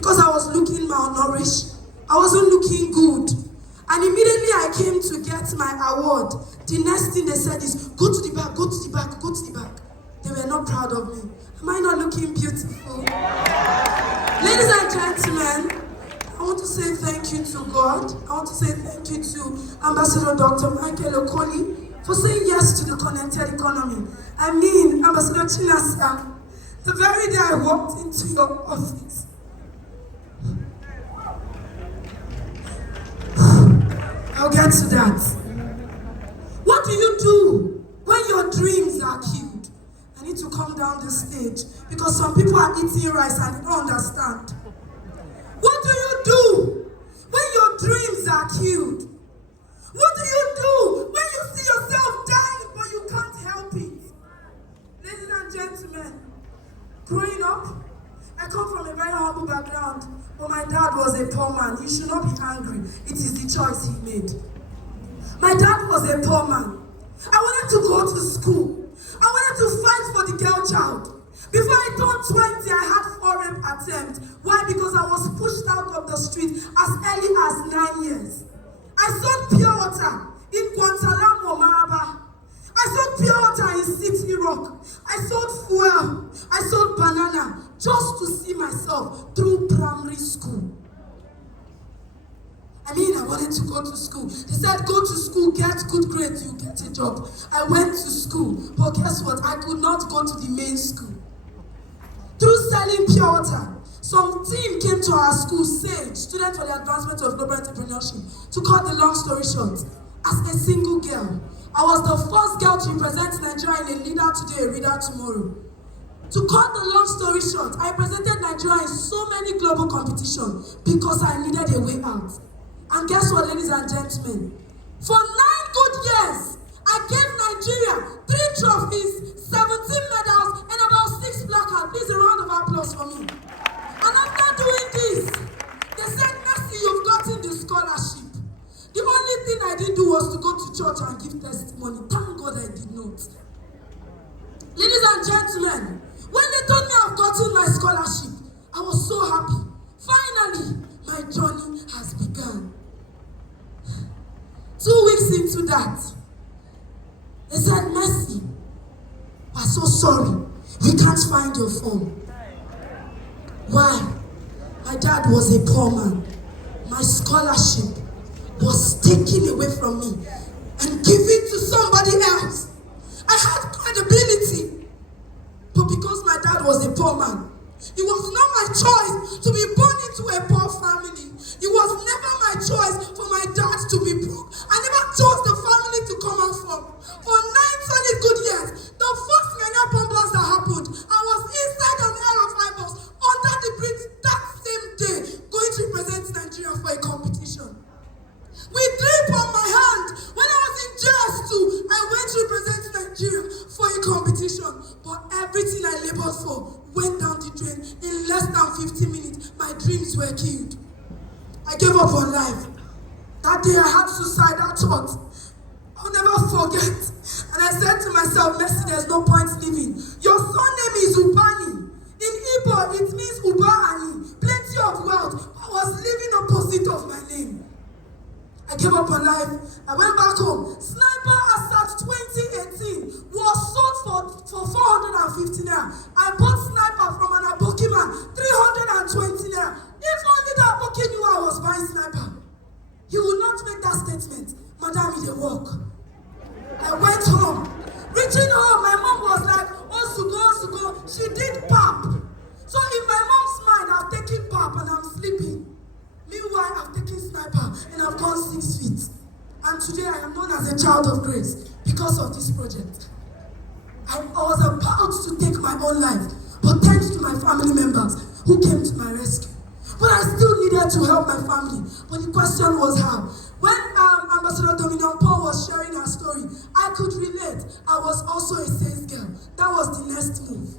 because I was looking malnourished. I wasn't looking good. And immediately I came to get my award. The next thing they said is, go to the back, go to the back, go to the back. They were not proud of me. Am I not looking beautiful? Ladies and gentlemen, I want to say thank you to God. I want to say thank you to Ambassador Dr. Michael Okoli for saying yes to the connected economy. I mean, Ambassador Chinasa, the very day I walked into your office, I'll get to that. What do you do when your dreams are killed? I need to come down the stage because some people are eating rice and they don't understand. What do you do when your dreams are killed? What do you do when you see yourself dying but you can't help it? Ladies and gentlemen, growing up, I come from a very humble background, but my dad was a poor man. You should not be angry. It is the choice he made. My dad was a poor man. I wanted to go to school. I wanted to fight for the girl child. Before I turned 20, I had 4 rape attempts. Why? Because I was pushed out of the street as early as 9 years. I sold pure water in Guantanamo, Maraba. I sold pure water in City Rock. I sold fuel. I sold banana just to see myself through primary school. I mean, I wanted to go to school. They said, go to school, get good grades, you get a job. I went to school, but guess what? I could not go to the main school. Through selling pure water, some team came to our school, SAGE, Students for the Advancement of Global Entrepreneurship. To cut the long story short, as a single girl, I was the first girl to represent Nigeria in a leader today, a reader tomorrow. To cut the long story short, I represented Nigeria in so many global competitions because I needed a way out. And guess what, ladies and gentlemen? For 9 good years, I gave Nigeria 3 trophies, 17 medals, and about 6 placards. Please, a round of applause for me. And after doing this, they said, Mercy, you've gotten the scholarship. The only thing I didn't do was to go to church and give testimony. Thank God I did not. Ladies and gentlemen, when they told me I've gotten my scholarship, I was so happy. Finally, my journey has begun. 2 weeks into that, they said, Mercy, we're so sorry. We can't find your phone. Why? My dad was a poor man. My scholarship was taken away from me and given to somebody else. I had credibility. But because my dad was a poor man, it was not my choice to be born into a poor family. It was never my choice for my dad to be broke. I never chose the family to come out from. For 9 solid good years, the first Nanya bomb blast that happened, I was inside an air of eyeballs under the bridge that same day, going to represent Nigeria for a competition. With drip on my hand, when I was in JS2, I went to represent Nigeria for a competition. But everything I labored for went down the drain. In less than 15 minutes, my dreams were killed. I gave up on life. That day I had suicidal thoughts. I'll never forget. And I said to myself, Mercy, there's no point living. Your surname is Ubani. In Igbo, it means Ubani. Plenty of wealth. I was living opposite of my name. I gave up on life. I went back home. Sniper Assad 2018 was sold for 450 naira. I bought Sniper from an Aboki man, 320 naira. If only the Aboki knew I was buying Sniper, he would not make that statement. Madam, he dey work. I went home. Reaching home, my mom was like, Osugo. She did pap. So in my mom's mind, I've taken pap and I'm sleeping. Meanwhile, I've taken Sniper and I've gone 6 feet. And today I am known as a child of grace because of this project. I was about to take my own life, but thanks to my family members who came to my rescue. But I still needed to help my family. But the question was how. When Ambassador Dominion Paul was sharing her story, I could relate. I was also a sales girl. That was the next move.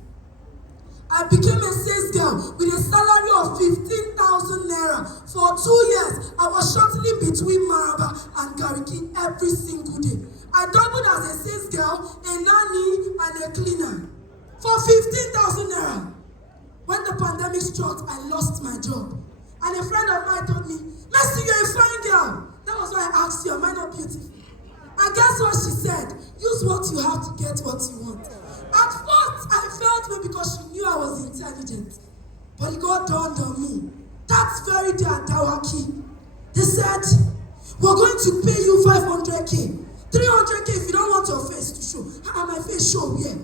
I became a sales girl with a salary of 15,000 naira. For 2 years, I was shuttling between Maraba and Gariki every single day. I doubled as a sales girl, a nanny, and a cleaner. For 15,000 naira. When the pandemic struck, I lost my my job. And a friend of mine told me, Mercy, you're a fine girl. That was why I asked you, am I not beautiful? And guess what she said? Use what you have to get what you want. At first, I felt maybe because she knew I was intelligent. But it got dawned on me. That very day at Dawaki, they said, we're going to pay you 500K. 300K if you don't want your face to show. How my face show here?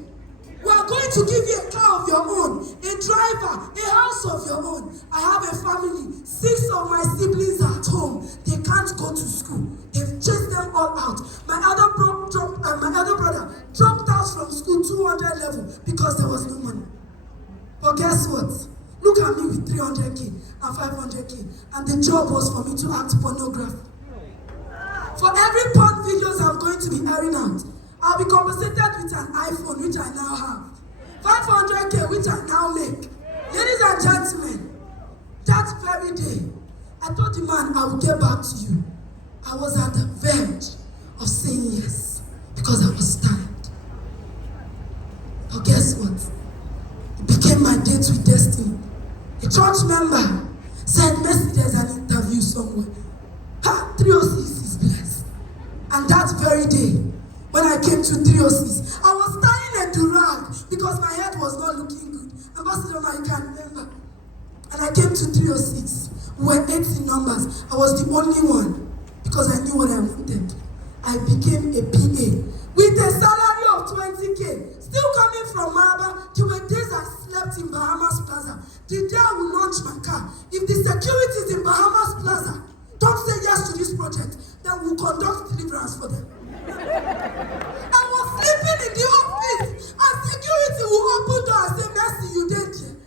We are going to give you a car of your own, a driver, a house of your own. I have a family. 6 of my siblings are at home. They can't go to school. They've chased them all out. My elder brother dropped out from school 200 level because there was no money. But guess what? Look at me with 300K and 500K. And the job was for me to act pornography. For every porn videos I'm going to be airing out, I'll be compensated with an iPhone, which I now have. 500K, which I now make. Ladies and gentlemen, that very day, I told the man I will get back to you. I was at the verge of saying yes, because I was tired. But guess what? It became my date with destiny. A church member said, Mercy, there's an interview somewhere. 306 is blessed. And that very day, when I came to 306, I was tying a durag because my head was not looking good. Ambassador, you can remember. And I came to 306. We were 8 in numbers. I was the only one because I knew what I wanted. I became a PA with a salary of 20K. Still coming from Maraba. There were days I slept in Bahamas Plaza. The day I will launch my car, if the security is in Bahamas Plaza, don't say yes to this project, then we'll conduct deliverance for them. I was sleeping in the office, and security will open door and say, Mercy, you did here.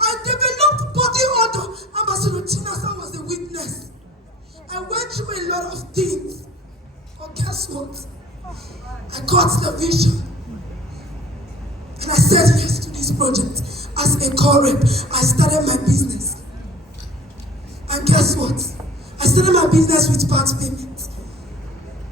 I developed body odor. Ambassador Chinasa was a witness. I went through a lot of things. But guess what? I got the vision. And I said yes to this project. As a core rep, I started my business. And guess what? I started my business with part payments.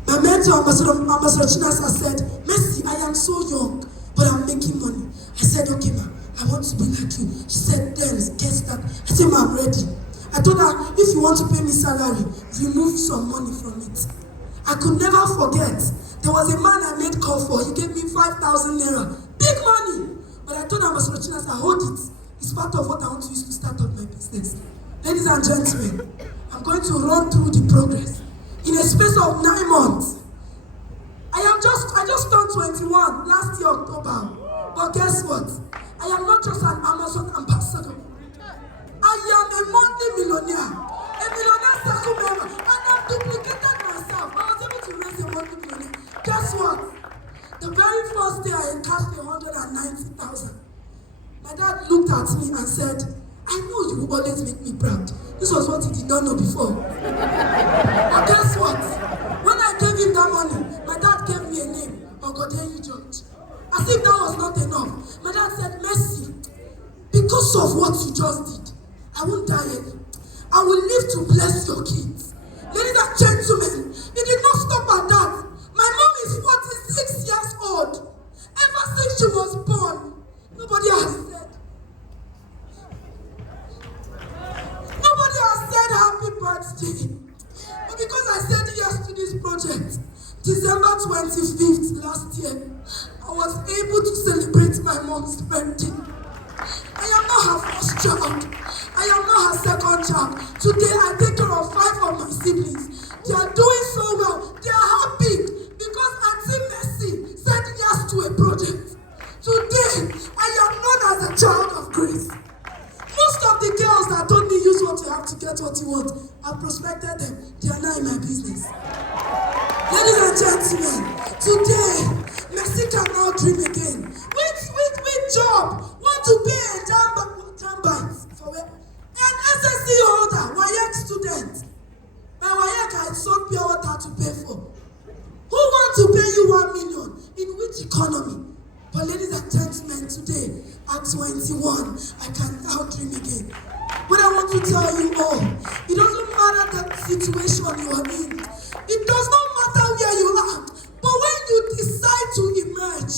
My mentor, Ambassador Chinasa, said, Mercy, I am so young, but I'm making money. I said, okay, ma, I want to be like you. She said, then, guess that. I said, ma, I'm ready. I told her, if you want to pay me salary, remove some money from it. I could never forget. There was a man I made call for. He gave me 5,000 naira. Big money. But I told Ambassador Chinasa, hold it. It's part of what I want to use to start up my business. Ladies and gentlemen, I'm going to run through the progress. In a space of 9 months, I just turned 21 last year, October. But guess what? I am not just an Amazon ambassador. I am a monthly millionaire. A millionaire circle member. And I've duplicated myself. I was able to raise a monthly millionaire. Guess what? The very first day I cashed 190,000. My dad looked at me and said, I know you will always make me proud. This was what he did not know before. But guess what? When I gave him that money, my dad gave me a name, Ogodeyi George. As if that was not enough. My dad said, Mercy, because of what you just did, I won't die early. I will live to bless your kids. Ladies and gentlemen, it did not stop at that. My mom is 46 years old. Ever since she was born, nobody has said happy birthday. But because I said yes to this project, December 25th last year, I was able to celebrate my mom's birthday. I am not her first child. I am not her second child. Today I take care of 5 of my siblings. They are doing so well. They are happy because Auntie Mercy said yes to a project. Today I am known as a child of grace. Most of the girls that told me use what you have to get what you want, I prospected them. They are now in my business. Ladies and gentlemen, today, Mercy can now dream again. Which job? Want to be a jambite for an SSC holder, WAEC student. My WAEC I sold pure water to pay for. Who want to pay you 1 million? In which economy? But ladies and gentlemen, today, at 21, I can now dream again. But I want to tell you all, it doesn't matter the situation you are in. It does not matter where you are. But when you decide to emerge,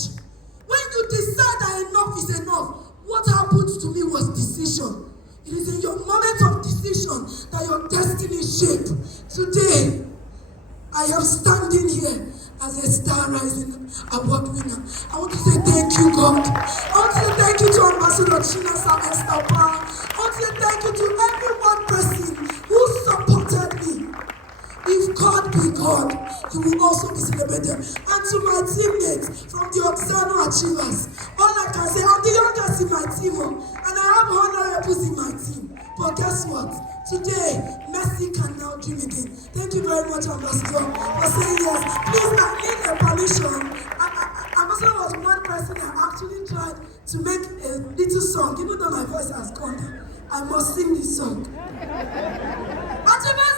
when you decide that enough is enough, what happened to me was decision. It is in your moment of decision that your destiny is shaped. Today, I am standing here as a Star Rising award winner. I want to say thank you, God. I want to say thank you to Ambassador China Sam Estapa. I want to say thank you to every one person who supported me. If God be God, He will also be celebrated. And to my teammates from the Obsano Achievers, all I can say, I'm the youngest in my team, and I have honorables in my team. But guess what? Today, Mercy can now dream again. Thank you very much, Ambassador, for saying yes. Please, I need a permission. Ambassador was one person that actually tried to make a little song, even though my voice has gone down. I must sing this song. Achievers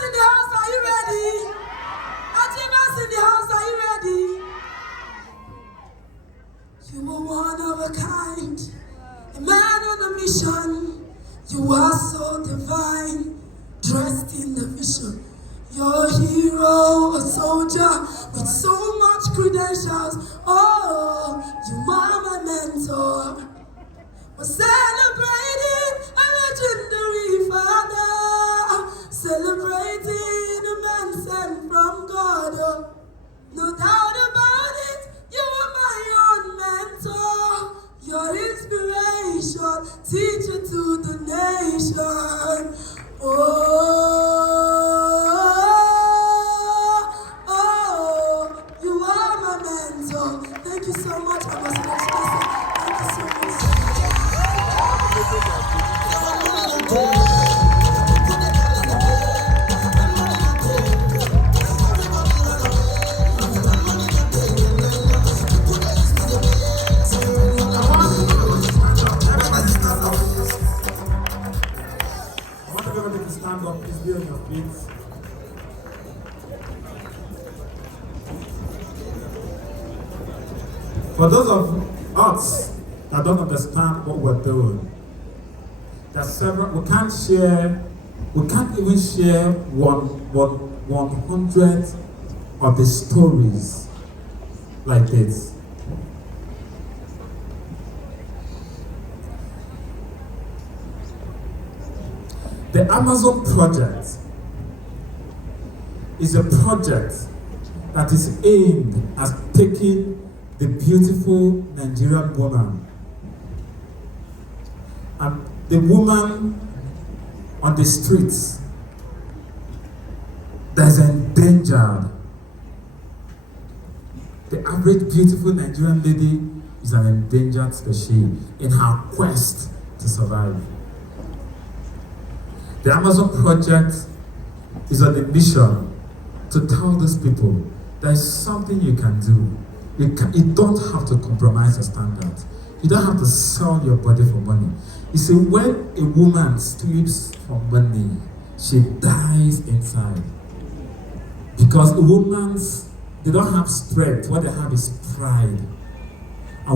in the house, are you ready? Achievers in the house, are you ready? You are one of a kind, a man on a mission. You are so divine, dressed in the vision. You're a hero, a soldier with so much credentials. Oh, you are my mentor. We're celebrating a legendary father, celebrating a man sent from God. Oh, no doubt about it, you are my own mentor, your inspiration, teacher to the nation. You are my mentor. Thank you so much, Ambassador Chisa. Thank you so much. Stand up, please be on your feet. For those of us that don't understand what we're doing, there's several, we can't even share 100 of the stories like this. The Amazon project is a project that is aimed at taking the beautiful Nigerian woman and the woman on the streets that is endangered. The average beautiful Nigerian lady is an endangered species in her quest to survive. The Amazon project is on a mission to tell these people there is something you can do. You don't have to compromise your standards. You don't have to sell your body for money. You see, when a woman sleeps for money, she dies inside. Because women, they don't have strength. What they have is pride.